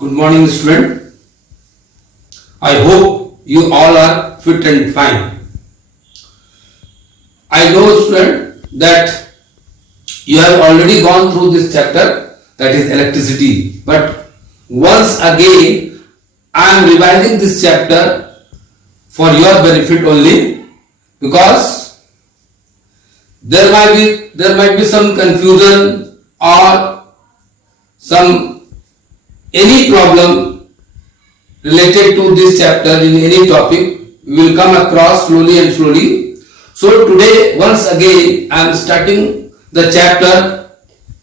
Good morning, student. I hope you all are fit and fine. I know, student, that you have already gone through this chapter, that is electricity. But once again, I am revising this chapter for your benefit only, because there might be some confusion or any problem related to this chapter in any topic. We will come across slowly and slowly. So today, once again, I am starting the chapter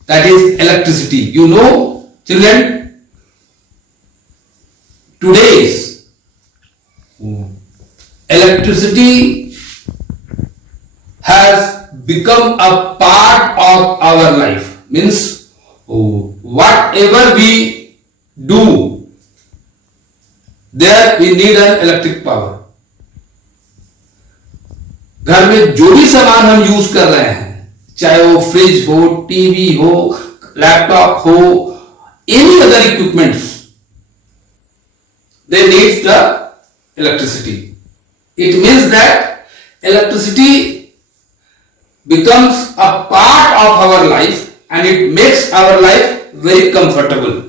that is electricity. You know, children, today's electricity has become a part of our life. Means whatever we do, there we need an electric power. घर में जो भी सामान हम use कर रहे हैं, चाहे वो फ्रिज हो, टीवी हो, लैपटॉप हो, any other equipments, they need the electricity. It means that electricity becomes a part of our life and it makes our life very comfortable.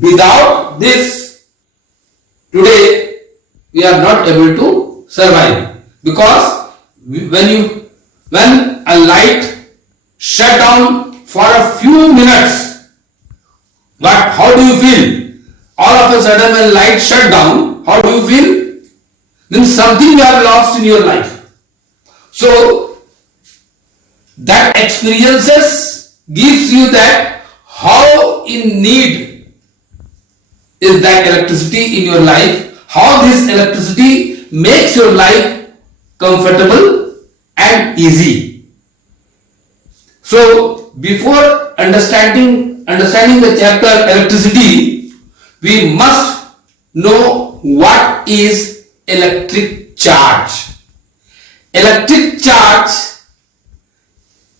Without this, today we are not able to survive, because when a light shut down for a few minutes, but how do you feel? All of a sudden when light shut down, how do you feel? Then something you have lost in your life. So that experiences gives you that how in need is that electricity in your life, how this electricity makes your life comfortable and easy. So before understanding the chapter electricity, we must know what is electric charge. Electric charge,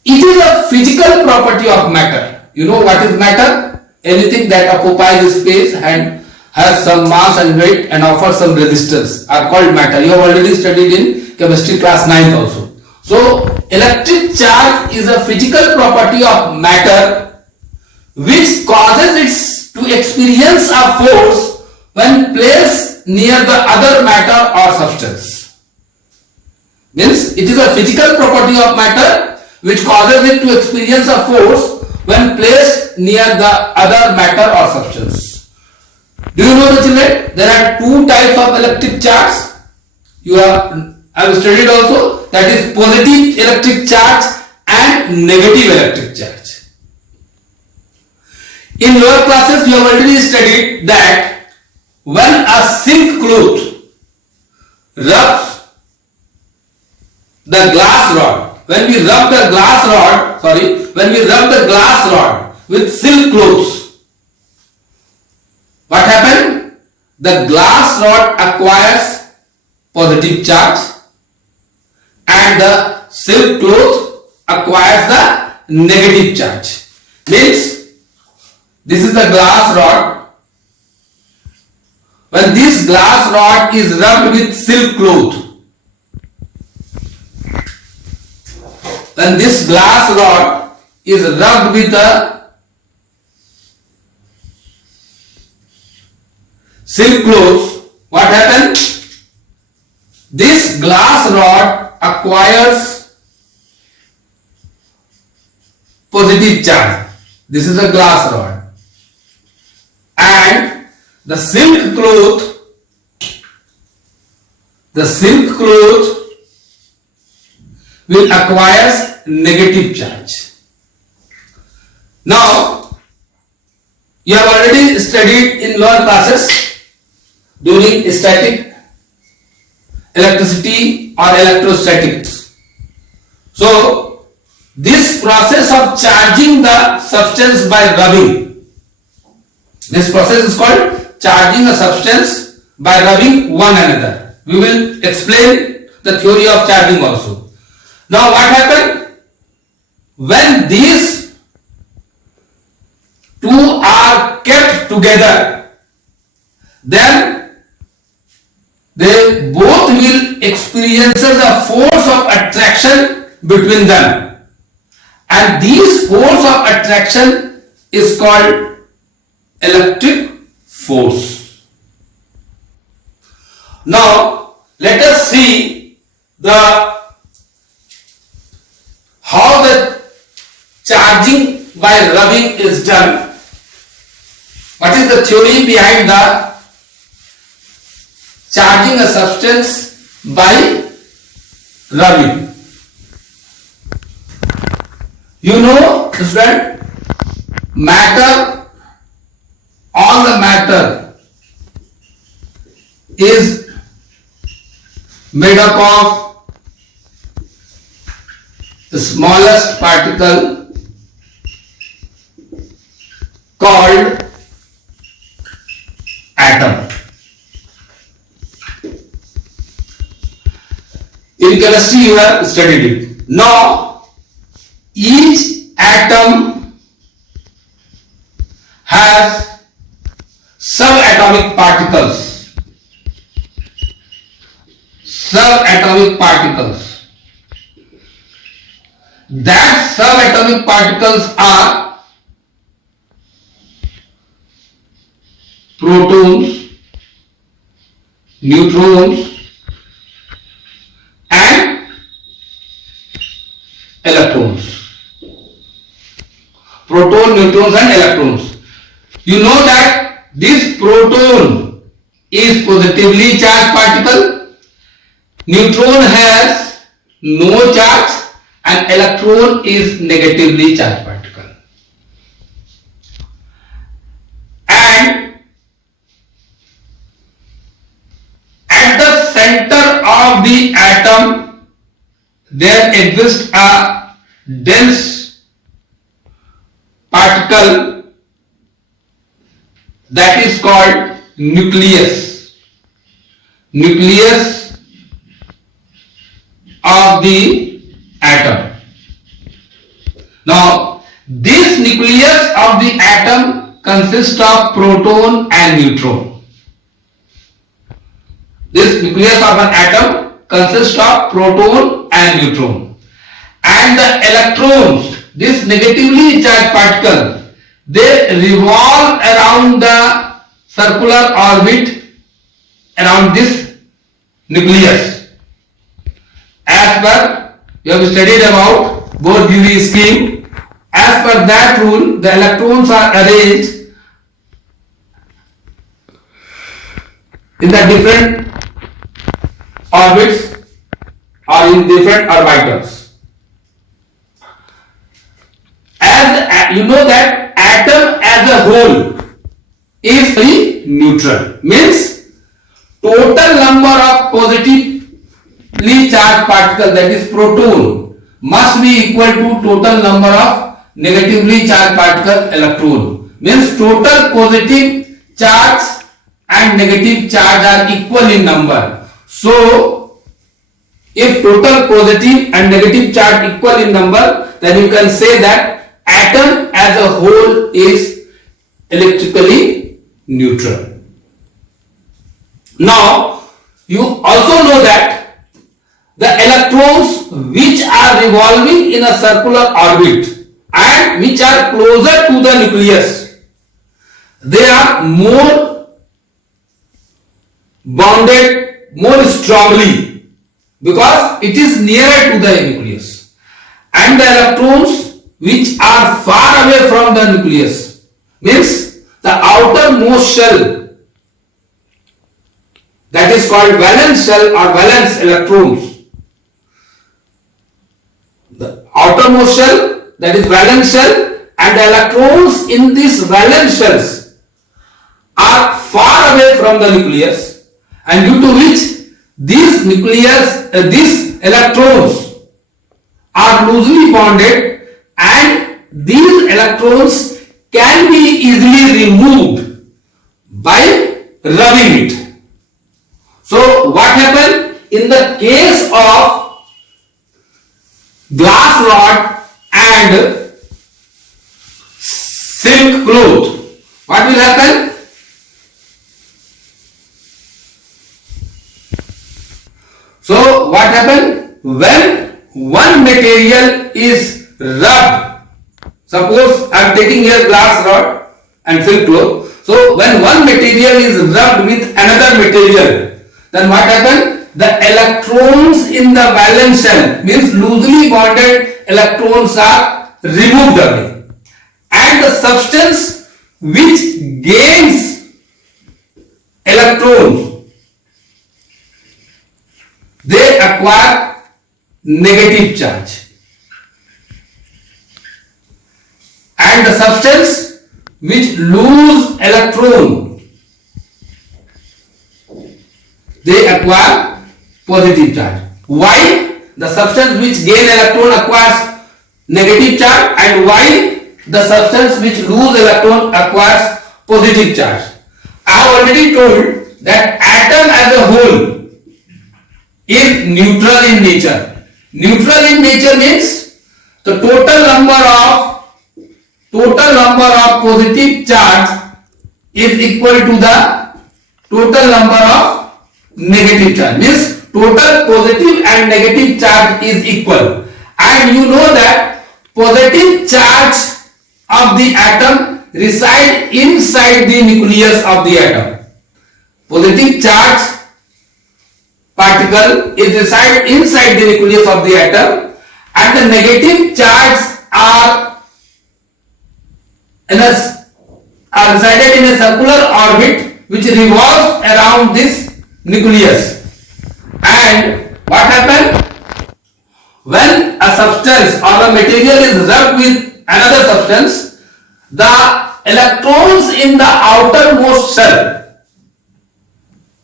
it is a physical property of matter. You know what is matter? Anything that occupies space and has some mass and weight and offers some resistance are called matter. You have already studied in chemistry class 9 also. So electric charge is a physical property of matter which causes it to experience a force when placed near the other matter or substance. Means it is a physical property of matter which causes it to experience a force when placed near the other matter or substance. Do you know, the children? There are two types of electric charge. I have studied also, that is positive electric charge and negative electric charge. In lower classes, you have already studied that when a silk cloth rubs the glass rod, when we rub the glass rod with silk cloths, what happened? The glass rod acquires positive charge and the silk cloth acquires the negative charge. Means this is the glass rod. When this glass rod is rubbed with silk cloth, when this glass rod is rubbed with a silk cloth, what happens? This glass rod acquires positive charge. This is a glass rod. And the silk cloth will acquire negative charge. Now, you have already studied in lower classes during static electricity or electrostatics. So, this process of charging the substance by rubbing, this process is called charging a substance by rubbing one another. We will explain the theory of charging also. Now what happened? When these two are kept together, then they both will experience a force of attraction between them, and this force of attraction is called electric force. Now let us see how the charging by rubbing is done. What is the theory behind the charging a substance by rubbing? You know, student, all the matter is made up of the smallest particle called atom. In chemistry you have studied it. Now each atom has subatomic particles. Subatomic particles. That subatomic particles are protons, neutrons, and electrons. Proton, neutrons, and electrons. You know that this proton is positively charged particle, neutron has no charge, and electron is negatively charged particle. And at the center of the atom there exists a dense particle that is called nucleus. Nucleus of the atom. Now this nucleus of the atom consists of proton and neutron. This nucleus of an atom consists of proton and neutron. And the electrons, this negatively charged particle, they revolve around the circular orbit around this nucleus. As per you have studied about Bohr-Dewey scheme, as per that rule the electrons are arranged in the different orbits or in different orbitals. As you know that atom as a whole is neutral, means total number of positively charged particles, that is proton, must be equal to total number of negatively charged particle electron, means total positive charge and negative charge are equal in number. So if total positive and negative charge equal in number, then you can say that atom as a whole is electrically neutral. Now you also know that the electrons which are revolving in a circular orbit and which are closer to the nucleus, they are more bonded more strongly because it is nearer to the nucleus, and the electrons which are far away from the nucleus, means the outermost shell, that is called valence shell or valence electrons. The outermost shell, that is valence shell, and the electrons in these valence shells are far away from the nucleus, and due to which these electrons are loosely bonded, and these electrons can be easily removed by rubbing it. So what happened in the case of glass rod and silk cloth? What will happen? Suppose I am taking here glass rod and silk cloth. So when one material is rubbed with another material, then what happens? The electrons in the valence shell, means loosely bonded electrons, are removed away, and the substance which gains electrons, they acquire negative charge, and the substance which lose electron, they acquire positive charge. Why? The substance which gain electron acquires negative charge, and why the substance which lose electron acquires positive charge? I have already told that atom as a whole is neutral in nature. Neutral in nature means the total number of positive charge is equal to the total number of negative charge, means total positive and negative charge is equal. And you know that positive charge of the atom reside inside the nucleus of the atom. Positive charge particle is reside inside the nucleus of the atom, and the negative charge are resided in a circular orbit which revolves around this nucleus. And what happens? When a substance or a material is rubbed with another substance, the electrons in the outermost shell,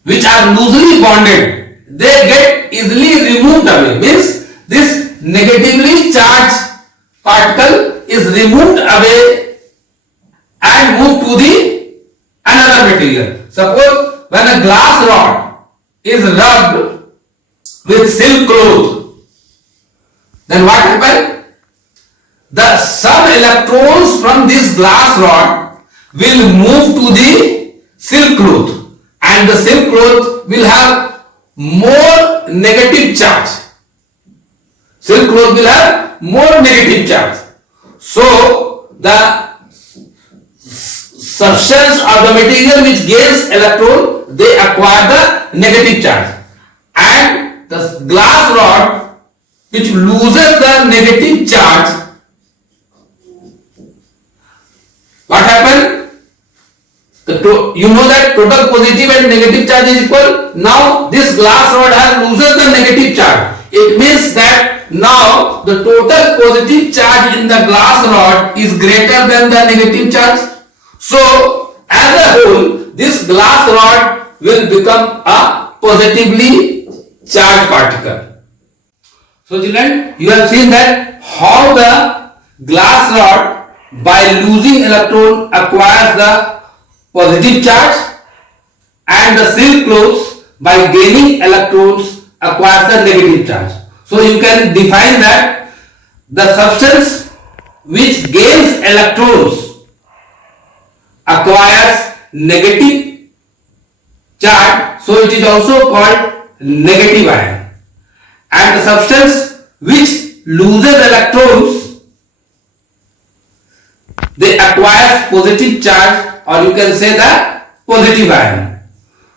which are loosely bonded, they get easily removed away. Means this negatively charged particle is removed away and moved to the another material. Suppose when a glass rod is rubbed with silk cloth, then what happens? The some electrons from this glass rod will move to the silk cloth, and the silk cloth will have more negative charge. Silk cloth will have more negative charge. So the substance or the material which gains electron, they acquire the negative charge, and the glass rod which loses the negative charge, what happens? You know that total positive and negative charge is equal. Now this glass rod has loses the negative charge. It means that now the total positive charge in the glass rod is greater than the negative charge. So as a whole, this glass rod will become a positively charged particle. So children, you have seen that how the glass rod by losing electron acquires the positive charge, and the silk cloth by gaining electrons acquires the negative charge. So you can define that the substance which gains electrons acquires negative charge, so it is also called negative ion, and the substance which loses electrons, they acquire positive charge, or you can say the positive ion.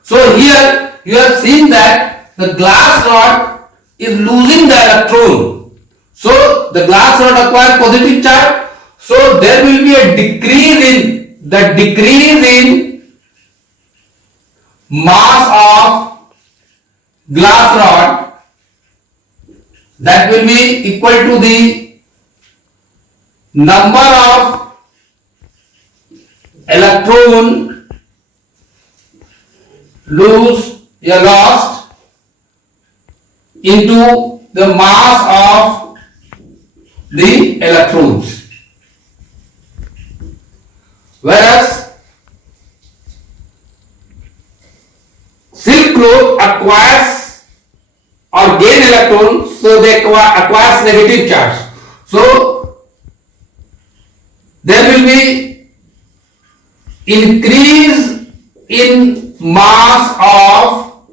So here you have seen that the glass rod is losing the electron, so the glass rod acquires positive charge, so there will be a decrease in mass of glass rod, that will be equal to the number of electron lost into the mass of the electrons. Whereas silk cloth acquires or gain electrons, so they acquires negative charge. So there will be increase in mass of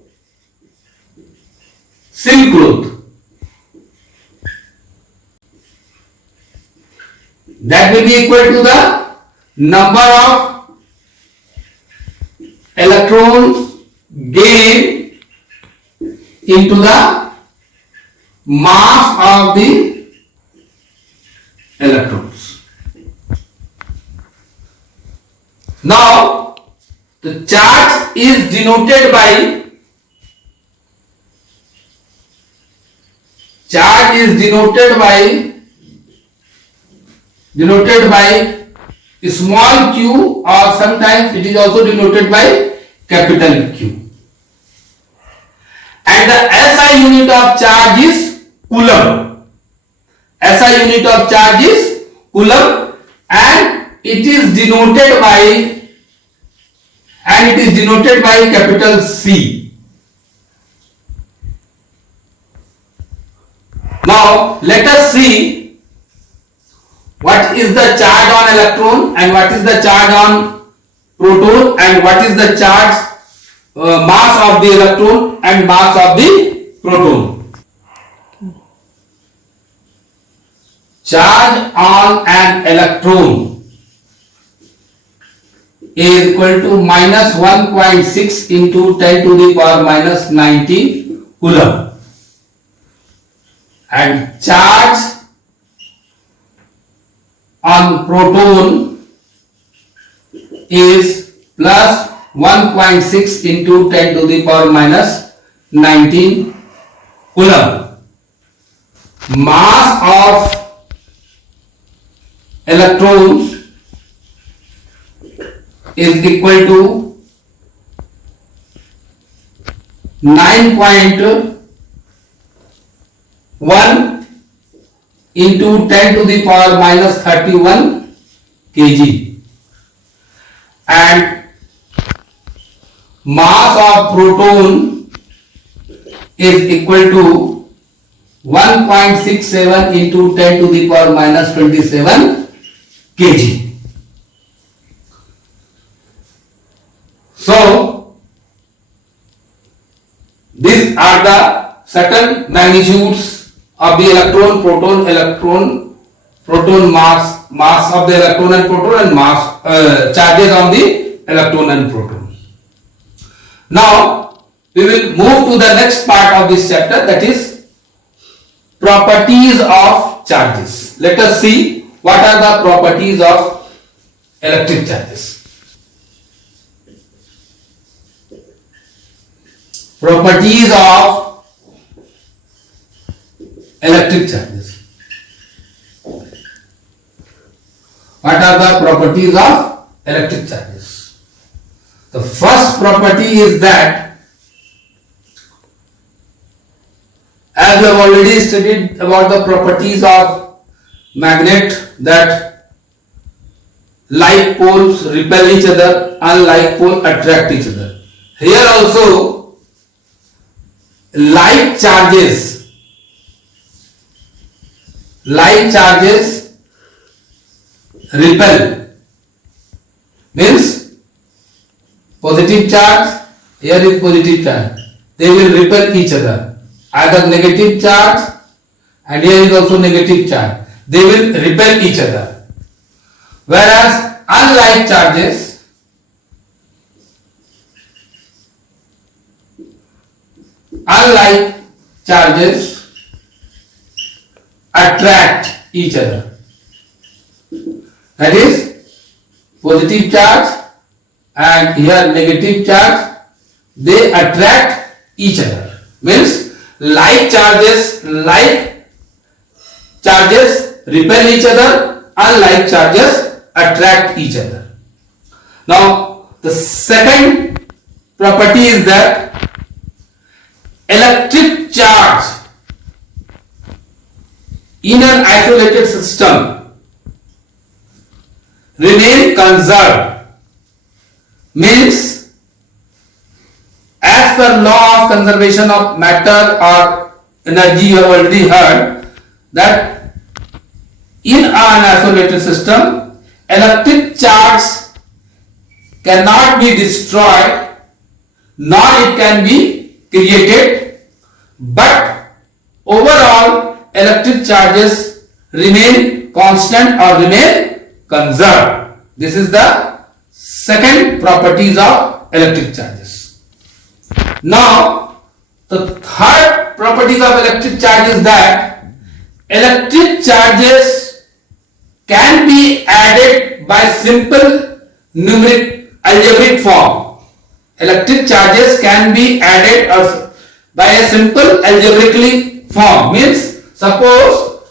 silk cloth. that will be equal to the number of electrons gained into the mass of the electrons. Now the charge is denoted by small q, or sometimes it is also denoted by capital Q. And the SI unit of charge is coulomb. SI unit of charge is coulomb, and it is denoted by capital C. Now let us see what is the charge on electron and what is the charge on proton, and what is the charge mass of the electron and mass of the proton. Charge on an electron is equal to minus 1.6 into 10 to the power minus 19 coulomb, and charge on proton is plus 1.6 into 10 to the power minus 19 coulomb. Mass of electrons is equal to 9.1 into 10 to the power minus 31 kg, and mass of proton is equal to 1.67 into 10 to the power minus 27 kg. So these are the certain magnitudes of the electron, proton mass of the electron and proton, and mass charges on the electron and proton. Now we will move to the next part of this chapter, that is properties of charges. Let us see what are the properties of electric charges. Properties of electric charges. What are the properties of electric charges? The first property is that, as we have already studied about the properties of magnet, that like poles repel each other, unlike poles attract each other. Here also like charges repel, means positive charge, here is positive charge, they will repel each other. Either negative charge, and here is also negative charge, they will repel each other. Whereas unlike charges attract each other. That is positive charge and here negative charge, they attract each other. Means like charges repel each other, unlike charges attract each other. Now the second property is that electric charge in an isolated system remain conserved. Means as per law of conservation of matter or energy, you have already heard that in an isolated system electric charge cannot be destroyed nor it can be created, but overall electric charges remain constant or remain conserved. This is the second properties of electric charges. Now, the third properties of electric charge is that electric charges can be added by simple numeric algebraic form. Electric charges can be added by a simple algebraic form. Means, suppose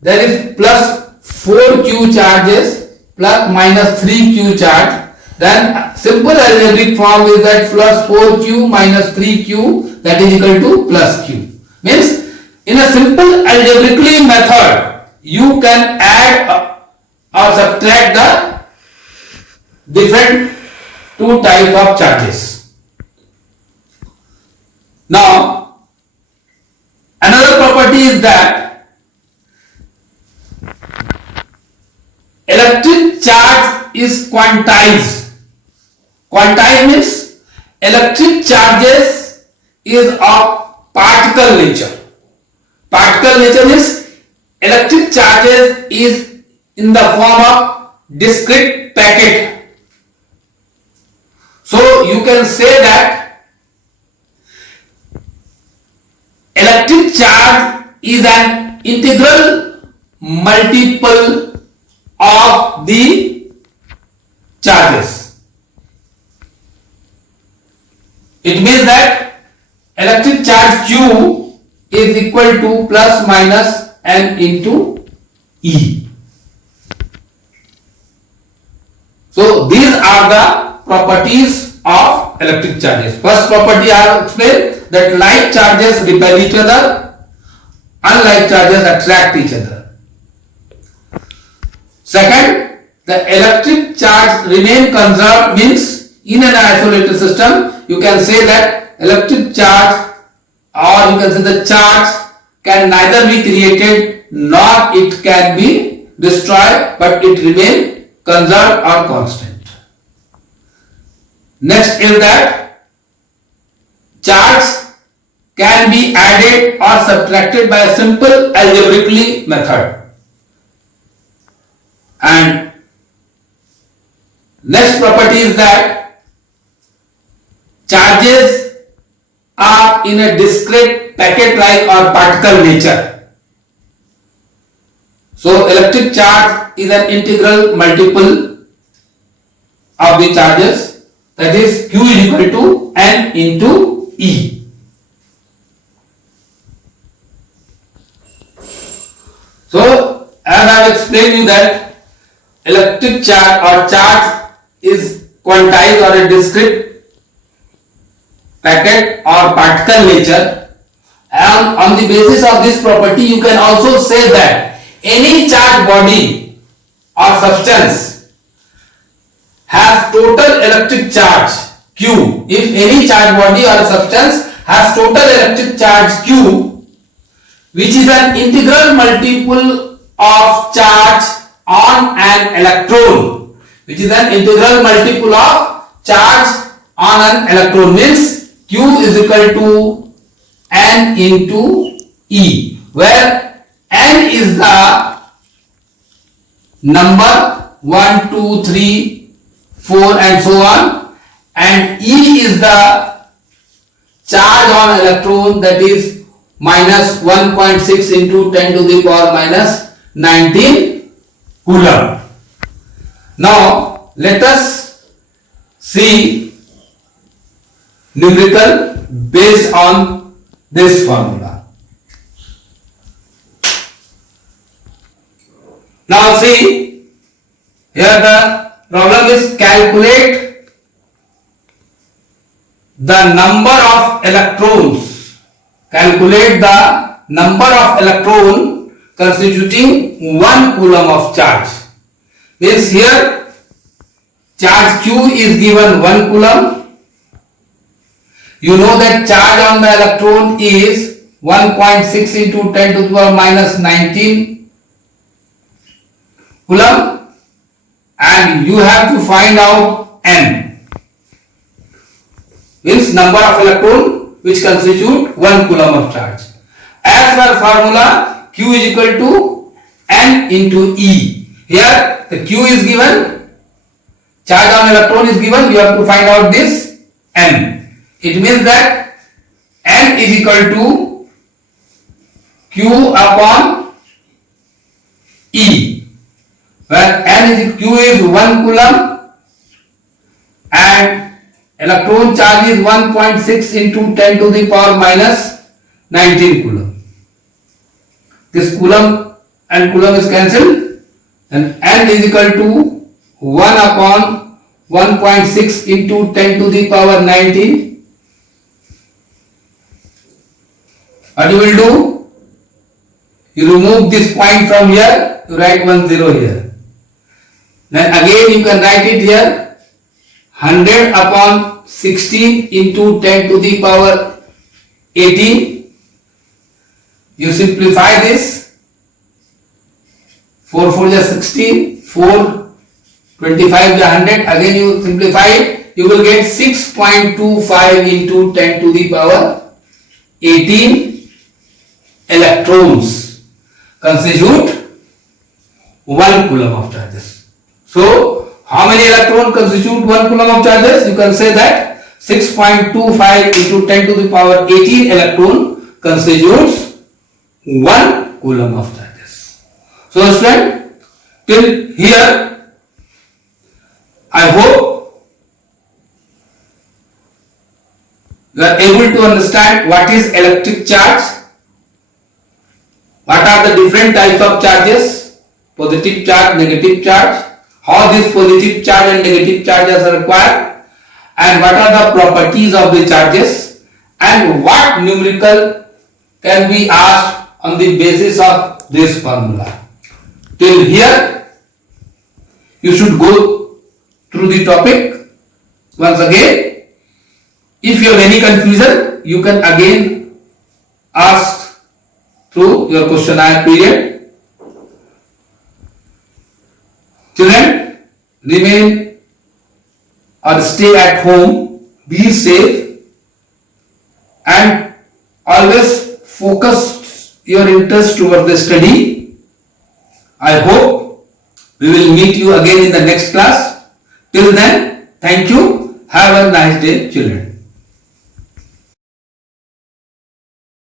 there is plus 4q charges plus minus 3q charge, then simple algebraic form is that plus 4q minus 3q, that is equal to plus q. Means, in a simple algebraic method, you can add or subtract the different two types of charges. Now, another property is that electric charge is quantized. Quantized means electric charges is of particle nature. Particle nature means electric charges is in the form of discrete packet. So you can say that electric charge is an integral multiple of the charges. It means that electric charge Q is equal to plus minus N into E. So these are the properties of electric charges. First property I have explained, that like charges repel each other, unlike charges attract each other. Second, the electric charge remain conserved means in an isolated system you can say that electric charge, or you can say the charge, can neither be created nor it can be destroyed, but it remains conserved or constant. Next is that charge can be added or subtracted by a simple algebraic method. And next property is that charges are in a discrete packet-like or particle nature. So electric charge is an integral multiple of the charges, that is Q is equal to N into E. So as I have explained you that electric charge or charge is quantized or a discrete packet or particle nature, and on the basis of this property you can also say that any charged body or substance has total electric charge Q. If any charged body or substance has total electric charge Q, which is an integral multiple of charge on an electron, which is an integral multiple of charge on an electron, means Q is equal to N into E, where N is the number 1, 2, 3, 4 and so on, and E is the charge on electron, that is minus 1.6 into 10 to the power minus 19 coulomb. Now let us see numerical based on this formula. Now see, here the problem is calculate the number of electrons. Calculate the number of electrons constituting 1 coulomb of charge. Means here charge Q is given 1 coulomb. You know that charge on the electron is 1.6 into 10 to the power minus 19 coulomb, and you have to find out N, means number of electron which constitute 1 coulomb of charge. As per formula, Q is equal to N into E. Here the Q is given, charge on electron is given, you have to find out this N. It means that N is equal to Q upon E, where Q is 1 coulomb and electron charge is 1.6 into 10 to the power minus 19 coulomb. This coulomb and coulomb is cancelled, and N is equal to 1 upon 1.6 into 10 to the power 19. What you will do? You remove this point from here, you write 10 here. Then again you can write it here, 100 upon 16 into 10 to the power 18. You simplify this, 4 4 is 16, 4 25 is 100, again you simplify it, you will get 6.25 into 10 to the power 18 electrons constitute 1 coulomb of charges. So, how many electrons constitute 1 coulomb of charges? You can say that 6.25 into 10 to the power 18 electron constitutes 1 coulomb of charges. So, student, till here, I hope you are able to understand what is electric charge, what are the different types of charges, positive charge, negative charge, how these positive charge and negative charges are required, and what are the properties of the charges, and what numerical can be asked on the basis of this formula. Till here, you should go through the topic once again. If you have any confusion, you can again ask through your questionnaire period. Children, remain or stay at home, be safe, and always focus your interest towards the study. I hope we will meet you again in the next class. Till then, thank you. Have a nice day, children.